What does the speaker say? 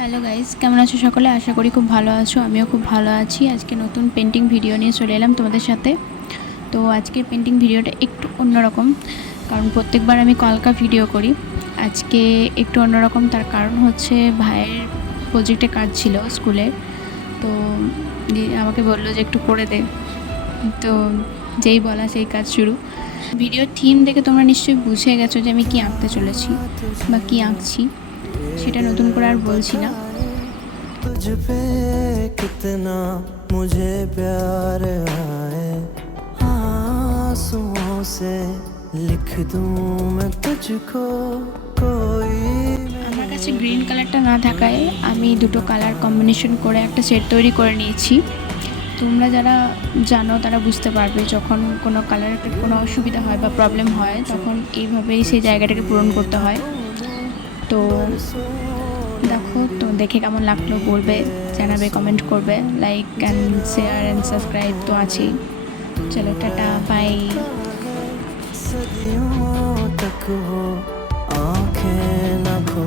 Hello guys, কেমন আছো সকলে? আশা করি খুব ভালো আছো। আমিও খুব ভালো আছি। আজকে নতুন পেন্টিং ভিডিও নিয়ে চলে এলাম তোমাদের সাথে। তো আজকের পেন্টিং ভিডিওটা একটু অন্যরকম, কারণ প্রত্যেকবার আমি কলকা ভিডিও করি। আজকে একটু অন্যরকম, তার কারণ হচ্ছে ভাইয়ের প্রজেক্টে কাজ ছিল স্কুলে। তো আমাকে বললো যে একটু করে দে। তো যেই বলা সেই কাজ শুরু। ভিডিওর থিম দেখে তোমরা নিশ্চয়ই বুঝে গেছো যে আমি কী আঁকতে চলেছি বা কী আঁকছি, সেটা নতুন করে আর বলছি না। तुझ पे कितना मुझे प्यार आए, आंसुओं से लिख दूं मैं तुझको कोई। আমার কাছে গ্রিন কালারটা না থাকায় আমি দুটো কালার কম্বিনেশন করে একটা সেট তৈরি করে নিয়েছি। তোমরা যারা জানো তারা বুঝতে পারবে, যখন কোনো কালারের কোনো অসুবিধা হয় বা প্রবলেম হয় তখন এইভাবেই সেই জায়গাটাকে পূরণ করতে হয়। তো দেখো, তো দেখে কেমন লাগলো বলবে, জানাবে, কমেন্ট করবে, like and share and subscribe তো আছেই। চলো, টাটা, বাই। सदियों तक वो आंखें न खो।